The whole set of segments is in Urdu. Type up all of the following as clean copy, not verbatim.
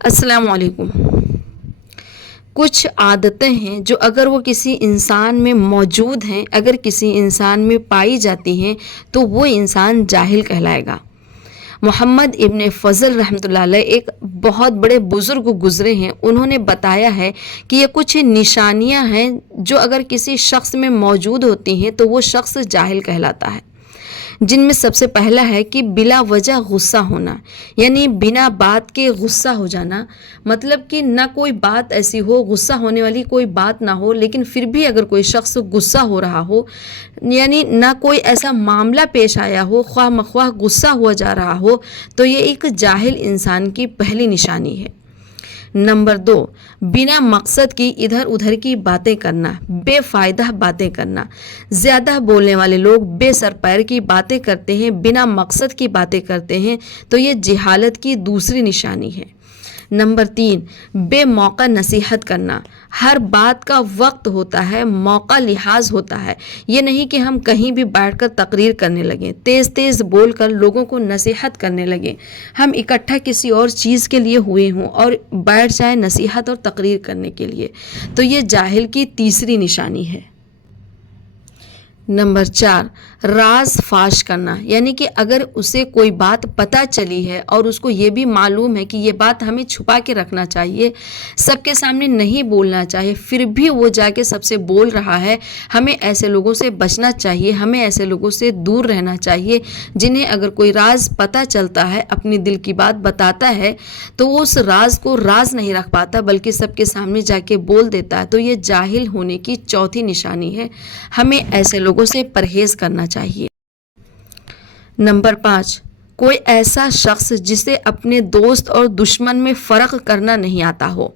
السلام علیکم۔ کچھ عادتیں ہیں جو اگر وہ کسی انسان میں موجود ہیں، اگر کسی انسان میں پائی جاتی ہیں تو وہ انسان جاہل کہلائے گا۔ محمد ابن فضل رحمۃ اللہ علیہ ایک بہت بڑے بزرگ گزرے ہیں، انہوں نے بتایا ہے کہ یہ کچھ نشانیاں ہیں جو اگر کسی شخص میں موجود ہوتی ہیں تو وہ شخص جاہل کہلاتا ہے، جن میں سب سے پہلا ہے کہ بلا وجہ غصہ ہونا، یعنی بنا بات کے غصہ ہو جانا، مطلب کہ نہ کوئی بات ایسی ہو، غصہ ہونے والی کوئی بات نہ ہو، لیکن پھر بھی اگر کوئی شخص غصہ ہو رہا ہو، یعنی نہ کوئی ایسا معاملہ پیش آیا ہو، خواہ مخواہ غصہ ہوا جا رہا ہو، تو یہ ایک جاہل انسان کی پہلی نشانی ہے۔ نمبر 2، بنا مقصد کی ادھر ادھر کی باتیں کرنا، بے فائدہ باتیں کرنا۔ زیادہ بولنے والے لوگ بے سر پیر کی باتیں کرتے ہیں، بنا مقصد کی باتیں کرتے ہیں، تو یہ جہالت کی دوسری نشانی ہے۔ نمبر 3، بے موقع نصیحت کرنا۔ ہر بات کا وقت ہوتا ہے، موقع لحاظ ہوتا ہے، یہ نہیں کہ ہم کہیں بھی بیٹھ کر تقریر کرنے لگیں، تیز تیز بول کر لوگوں کو نصیحت کرنے لگیں، ہم اکٹھا کسی اور چیز کے لیے ہوئے ہوں اور بیٹھ جائیں نصیحت اور تقریر کرنے کے لیے، تو یہ جاہل کی تیسری نشانی ہے۔ نمبر 4، راز فاش کرنا، یعنی کہ اگر اسے کوئی بات پتہ چلی ہے اور اس کو یہ بھی معلوم ہے کہ یہ بات ہمیں چھپا کے رکھنا چاہیے، سب کے سامنے نہیں بولنا چاہیے، پھر بھی وہ جا کے سب سے بول رہا ہے، ہمیں ایسے لوگوں سے بچنا چاہیے، ہمیں ایسے لوگوں سے دور رہنا چاہیے جنہیں اگر کوئی راز پتہ چلتا ہے، اپنی دل کی بات بتاتا ہے تو وہ اس راز کو راز نہیں رکھ پاتا بلکہ سب کے سامنے جا کے بول دیتا ہے، تو یہ جاہل ہونے کی چوتھی نشانی ہے، ہمیں ایسے لوگوں سے پرہیز کرنا چاہیے۔ نمبر 5، کوئی ایسا شخص جسے اپنے دوست اور دشمن میں فرق کرنا نہیں آتا ہو،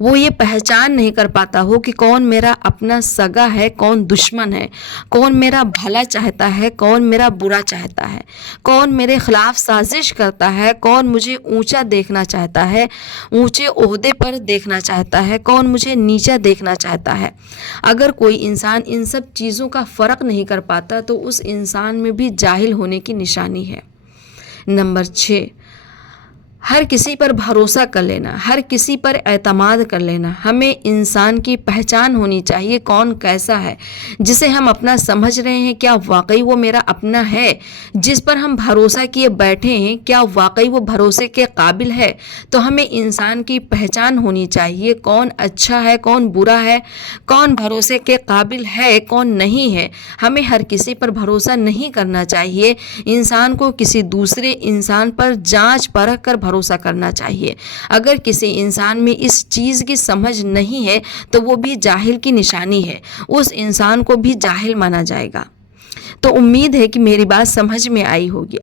وہ یہ پہچان نہیں کر پاتا ہو کہ کون میرا اپنا سگا ہے، کون دشمن ہے، کون میرا بھلا چاہتا ہے، کون میرا برا چاہتا ہے، کون میرے خلاف سازش کرتا ہے، کون مجھے اونچا دیکھنا چاہتا ہے، اونچے عہدے پر دیکھنا چاہتا ہے، کون مجھے نیچا دیکھنا چاہتا ہے۔ اگر کوئی انسان ان سب چیزوں کا فرق نہیں کر پاتا تو اس انسان میں بھی جاہل ہونے کی نشانی ہے۔ نمبر 6، ہر کسی پر بھروسہ کر لینا، ہر کسی پر اعتماد کر لینا۔ ہمیں انسان کی پہچان ہونی چاہیے، کون کیسا ہے، جسے ہم اپنا سمجھ رہے ہیں، کیا واقعی وہ میرا اپنا ہے، جس پر ہم بھروسہ کیے بیٹھے ہیں، کیا واقعی وہ بھروسے کے قابل ہے۔ تو ہمیں انسان کی پہچان ہونی چاہیے، کون اچھا ہے، کون برا ہے، کون بھروسے کے قابل ہے، کون نہیں ہے۔ ہمیں ہر کسی پر بھروسہ نہیں کرنا چاہیے، انسان کو کسی دوسرے انسان پر جانچ پرکھ کر بھروسہ کرنا چاہیے۔ اگر کسی انسان میں اس چیز کی سمجھ نہیں ہے تو وہ بھی جاہل کی نشانی ہے، اس انسان کو بھی جاہل مانا جائے گا۔ تو امید ہے کہ میری بات سمجھ میں آئی ہوگی۔